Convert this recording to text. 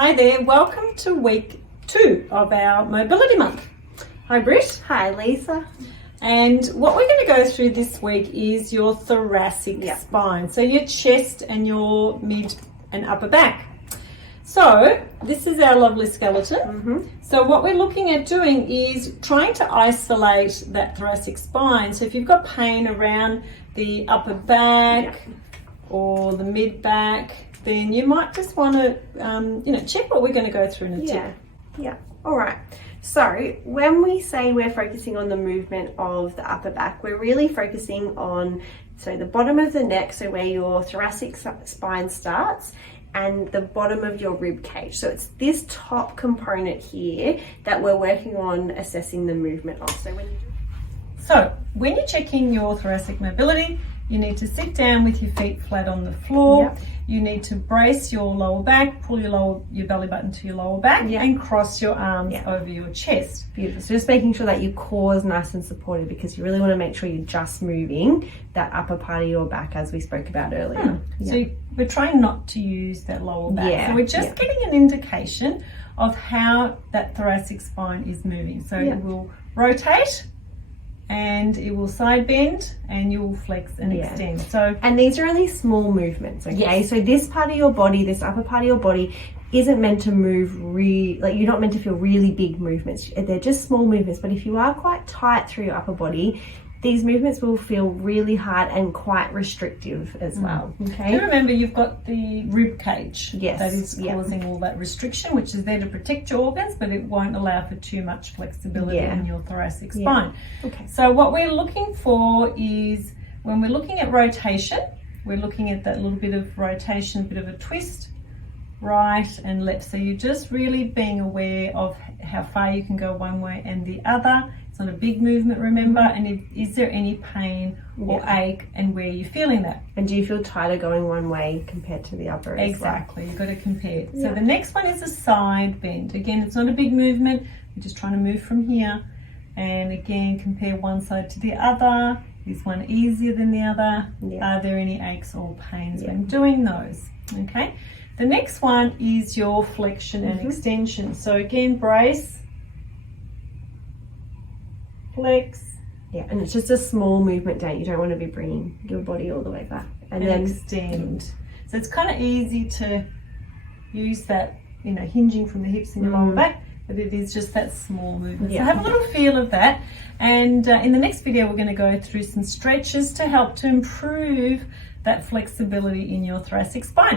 Hi there, welcome to week 2 of our mobility month. Hi Britt. Hi Lisa. And what we're going to go through this week is your thoracic spine. So your chest and your mid and upper back. So this is our lovely skeleton. So what we're looking at doing is trying to isolate that thoracic spine. So if you've got pain around the upper back or the mid back, then you might just want to, check what we're going to go through in a tip. Yeah. All right. So when we say we're focusing on the movement of the upper back, we're really focusing on the bottom of the neck, so where your thoracic spine starts, and the bottom of your rib cage. So it's this top component here that we're working on assessing the movement of. So when you're checking your thoracic mobility, you need to sit down with your feet flat on the floor. You need to brace your lower back, pull your belly button to your lower back, and cross your arms over your chest. Beautiful. So just making sure that your core is nice and supported, because you really want to make sure you're just moving that upper part of your back, as we spoke about earlier. So we're trying not to use that lower back. So we're just getting an indication of how that thoracic spine is moving. So it will rotate, and it will side bend, and you will flex and extend. And these are only small movements, okay? So this part of your body, this upper part of your body, isn't meant to move you're not meant to feel really big movements. They're just small movements. But if you are quite tight through your upper body, these movements will feel really hard and quite restrictive as well. Okay. Do remember, you've got the rib cage that is causing all that restriction, which is there to protect your organs, but it won't allow for too much flexibility in your thoracic spine. Okay. So what we're looking for is, when we're looking at rotation, we're looking at that little bit of rotation, a bit of a twist, right and left. So you're just really being aware of how far you can go one way and the other. It's not a big movement, remember, and is there any pain or ache, and where you're feeling that. And do you feel tighter going one way compared to the other? Exactly, you've got to compare. So the next one is a side bend. Again, it's not a big movement, you're just trying to move from here, and again, compare one side to the other. Is one easier than the other? Are there any aches or pains when doing those? Okay. The next one is your flexion and extension. So again, brace, flex. And it's just a small movement down. You don't want to be bringing your body all the way back. And then extend. So it's kind of easy to use that, hinging from the hips and your lower back, but it is just that small movement. So have a little feel of that. And in the next video, we're going to go through some stretches to help to improve that flexibility in your thoracic spine.